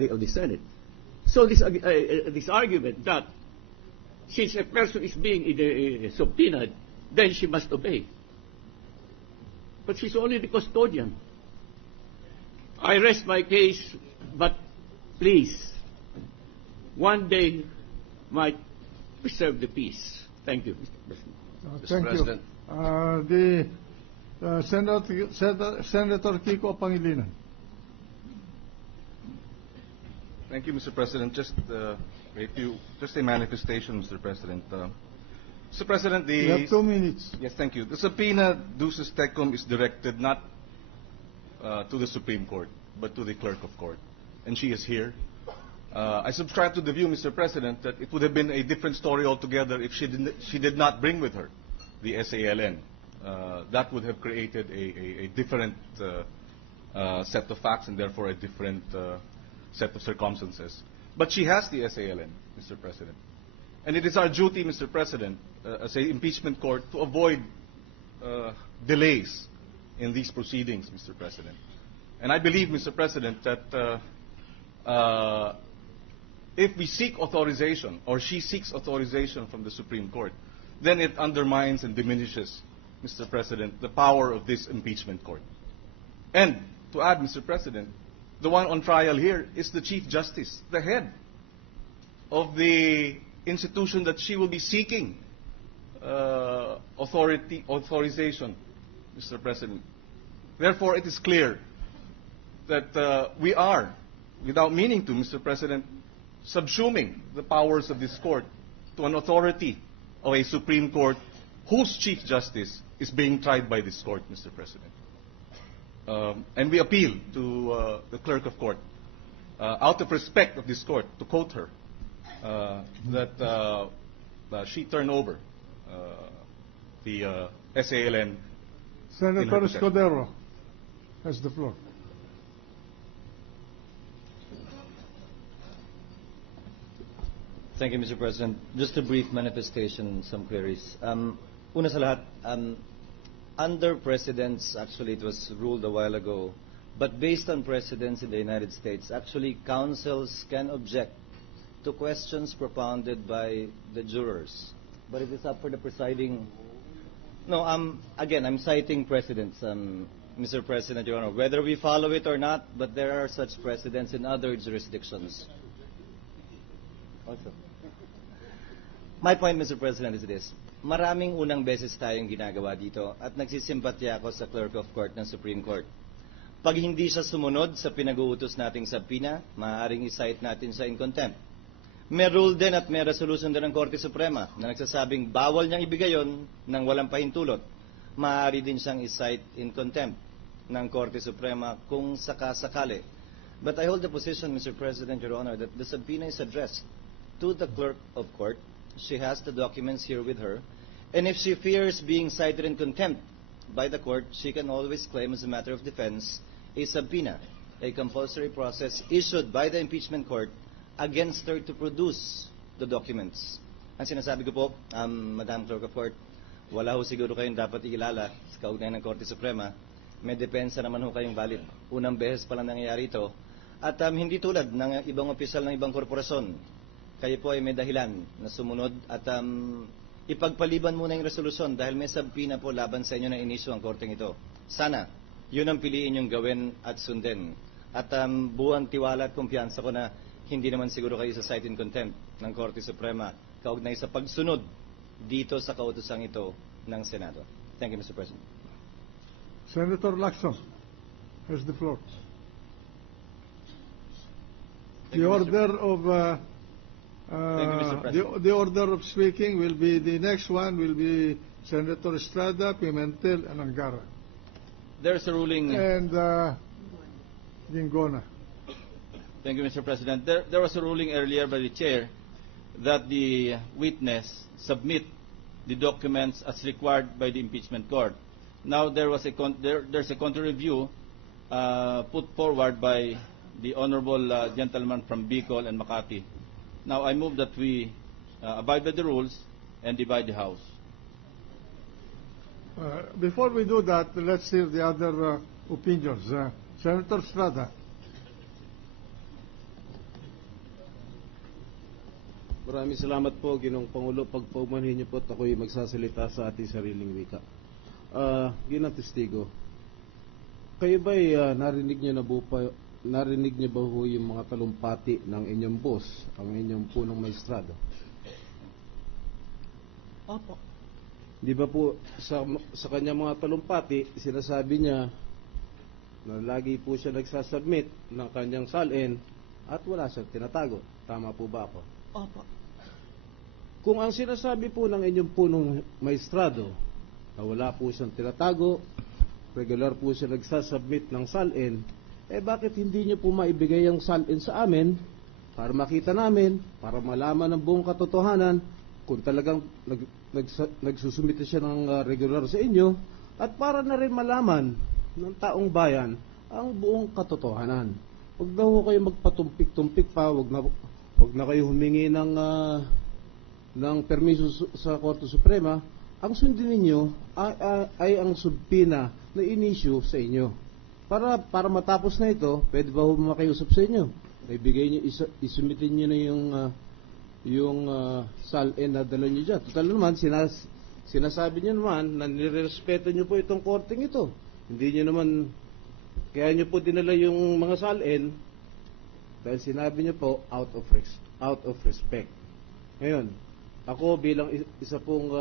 Of the Senate. So this argument that since a person is being subpoenaed, then she must obey. But she's only the custodian. I rest my case, but please, one day might preserve the peace. Thank you, Mr. President. Thank you. Senator Kiko Pangilinan. Thank you, Mr. President. Just a manifestation, Mr. President. Mr. President, You have 2 minutes. Yes, thank you. The subpoena ducis tecum is directed not to the Supreme Court, but to the Clerk of Court, and she is here. I subscribe to the view, Mr. President, that it would have been a different story altogether if she did not bring with her the SALN. That would have created a different set of facts and therefore a different set of circumstances. But she has the SALN, Mr. President. And it is our duty, Mr. President, as an impeachment court, to avoid delays in these proceedings, Mr. President. And I believe, Mr. President, that if we seek authorization, or she seeks authorization from the Supreme Court, then it undermines and diminishes, Mr. President, the power of this impeachment court. And to add, Mr. President, the one on trial here is the Chief Justice, the head of the institution that she will be seeking authorization, Mr. President. Therefore, it is clear that we are, without meaning to, Mr. President, subsuming the powers of this court to an authority of a Supreme Court whose Chief Justice is being tried by this court, Mr. President. And we appeal to the Clerk of Court, out of respect of this court, to quote her, that she turn over the SALN. Senator Escudero has the floor. Thank you, Mr. President. Just a brief manifestation, some queries. Una sa lahat, under precedents, actually it was ruled a while ago, but based on precedents in the United States, actually counsels can object to questions propounded by the jurors. But it is up for the presiding... No, again, I'm citing precedents, Mr. President, Your Honor, whether we follow it or not, but there are such precedents in other jurisdictions. Also. My point, Mr. President, is this. Maraming unang beses tayong ginagawa dito at nagsisimpatya ako sa Clerk of Court ng Supreme Court. Pag hindi siya sumunod sa pinag-uutos nating subpoena, maaaring i-cite natin siya in contempt. May rule din at may resolution din ng Korte Suprema na nagsasabing bawal niyang ibigay yon ng walang pahintulot. Maaari din siyang i-cite in contempt ng Korte Suprema kung sakasakali. But I hold the position, Mr. President, Your Honor, that the subpoena is addressed to the Clerk of Court. She has the documents here with her. And if she fears being cited in contempt by the court, she can always claim as a matter of defense a subpoena, a compulsory process issued by the impeachment court against her to produce the documents. Ang sinasabi ko po, Madam Clerk of Court, wala ho siguro kayong dapat ikilala sa kaugnayan ng Korte Suprema. May depensa naman ho kayong valid. Unang beses pa lang nangyayari ito. At hindi tulad ng ibang opisyal ng ibang korporasyon. Kayo po ay may dahilan na sumunod at ipagpaliban muna yung resolusyon dahil may subpoena po laban sa inyo na inisyu ang korteng ito. Sana, yun ang piliin yung gawin at sundin. At buwang tiwala at kumpiyansa ko na hindi naman siguro kayo sa cite in contempt ng Korte Suprema kaugnay sa pagsunod dito sa kautosang ito ng Senado. Thank you, Mr. President. Senator Lacson has the floor. The order of Thank you, Mr. President. the order of speaking will be, the next one will be Senator Estrada, Pimentel, and Angara. There's a ruling. And Gingona. Thank you, Mr. President. There was a ruling earlier by the chair that the witness submit the documents as required by the impeachment court. Now there's a counter review put forward by the honorable gentleman from Bicol and Makati. Now I move that we abide by the rules and divide the House. Before we do that, let's hear the other opinions. Senator Estrada. Maraming salamat po, Ginoong Pangulo. Pagpaumanhin niyo po at ako'y magsasalita sa ating sariling wika. Ginang testigo, kayo ba'y narinig niyo ba ho yung mga talumpati ng inyong boss, ang inyong punong maestrado? Opo. Di ba po sa kanya mga talumpati, sinasabi niya na lagi po siya nagsasubmit ng kanyang salin at wala siyang tinatago. Tama po ba ako? Opo. Kung ang sinasabi po ng inyong punong maestrado na wala po siyang tinatago, regular po siya nagsasubmit ng salin, bakit hindi niyo po maibigay ang salin sa amin para makita namin, para malaman ng buong katotohanan kung talagang nagsusumite siya ng regular sa inyo, at para na rin malaman ng taong bayan ang buong katotohanan. Huwag na ho kayo magpatumpik-tumpik pa, huwag na kayo humingi ng permiso sa Korte Suprema. Ang sundin ninyo ay ang subpina na inisyu sa inyo. Para matapos na ito, pwede ba ho makiusap sa inyo? Ibigay nyo, isumitin nyo na yung salin na dala nyo dyan. Total naman, sinasabi nyo naman na nirespeto nyo po itong korteng ito. Hindi nyo naman, kaya nyo po dinala yung mga salin dahil sinabi nyo po out of respect. Ngayon, ako bilang isa pong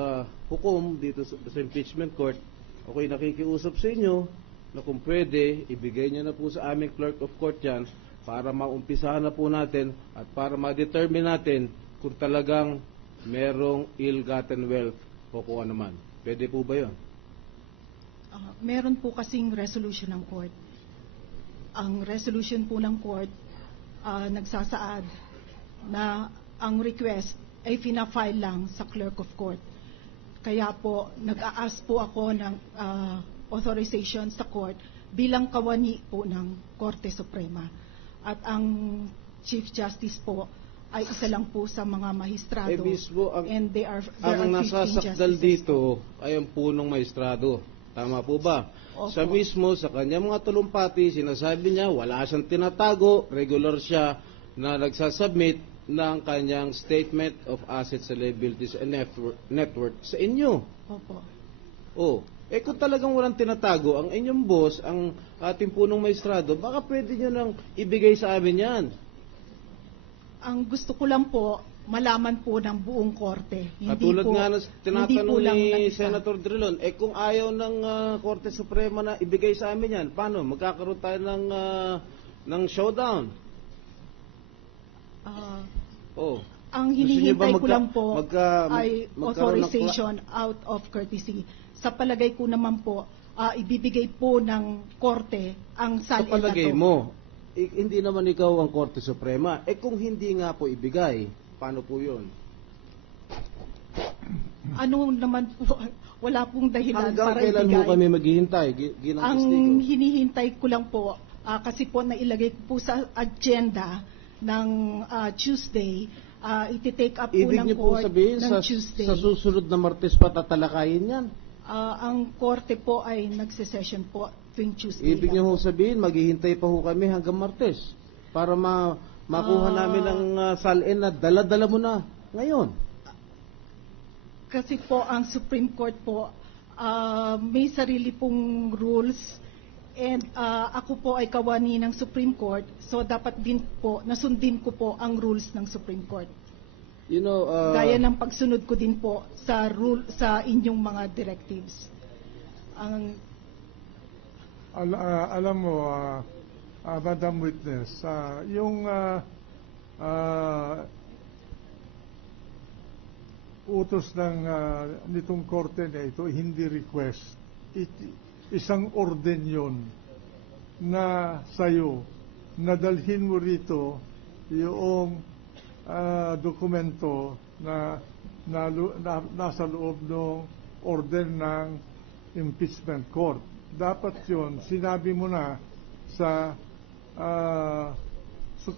hukom dito sa impeachment court, ako'y nakikiusap sa inyo na kung pwede, ibigay nyo na po sa aming clerk of court yan para maumpisahan na po natin at para ma-determine natin kung talagang merong ill-gotten wealth o kung ano man. Pwede po ba yun? Meron po kasing resolution ng court. Ang resolution po ng court nagsasaad na ang request ay fina-file lang sa clerk of court. Kaya po, nag-a-ask po ako ng authorization sa court bilang kawani po ng Korte Suprema. At ang Chief Justice po ay isa lang po sa mga maestrado. Mismo and there are ang 15 nasasakdal justices dito po. ay ang punong maestrado. Tama po ba? Opo. Sa mismo, sa kanyang mga talumpati, sinasabi niya, wala siyang tinatago, regular siya na nagsasubmit ng kanyang Statement of Assets and Liabilities and Net Worth sa inyo. Opo. Kung talagang walang tinatago, ang inyong boss, ang ating punong maestrado, baka pwede nyo nang ibigay sa amin yan. Ang gusto ko lang po, malaman po ng buong korte. Katulad nga na tinatanong ni isa. Senator Drilon, kung ayaw ng Korte Suprema na ibigay sa amin yan, paano? Magkakaroon tayo ng showdown. Ang hinihintay ko lang po ay magkaroon authorization out of courtesy. Sa palagay ko naman po, ibibigay po ng korte ang Sa salin na palagay to. mo, hindi naman ikaw ang Korte Suprema. Kung hindi nga po ibigay, paano po yun? Ano naman po, wala pong dahilan Hanggang para kailan ibigay. mo kami maghihintay? Ang hinihintay ko lang po, kasi po nailagay ko po sa agenda ng Tuesday, iti-take up po Ibig ng niyo po court sabihin, ng sa Tuesday. susunod na Martes pa tatalakayin yan? Ang korte po ay nagse-session po tuwing Tuesday. Ibig niyo ho sabihin, maghihintay pa ho kami hanggang Martes para makuha namin ang salin na dala-dala mo na ngayon. Kasi po ang Supreme Court po may sarili pong rules and ako po ay kawani ng Supreme Court, so dapat din po nasundin ko po ang rules ng Supreme Court. You know, Gaya ng pagsunod ko din po sa rule sa inyong mga directives. Alam mo, Madam Witness, yung utos nitong korte na ito, hindi request. Isang orden yon na sa'yo, nadalhin mo rito yung dokumento na nasa loob ng order ng impeachment court. Dapat yun, sinabi mo na sa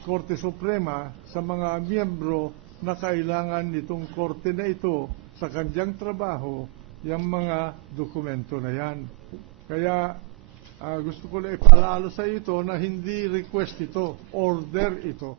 Korte Suprema, sa mga miyembro na kailangan nitong korte na ito sa kanyang trabaho, yung mga dokumento na yan. Kaya gusto ko na ipaalala sa ito na hindi request ito, order ito.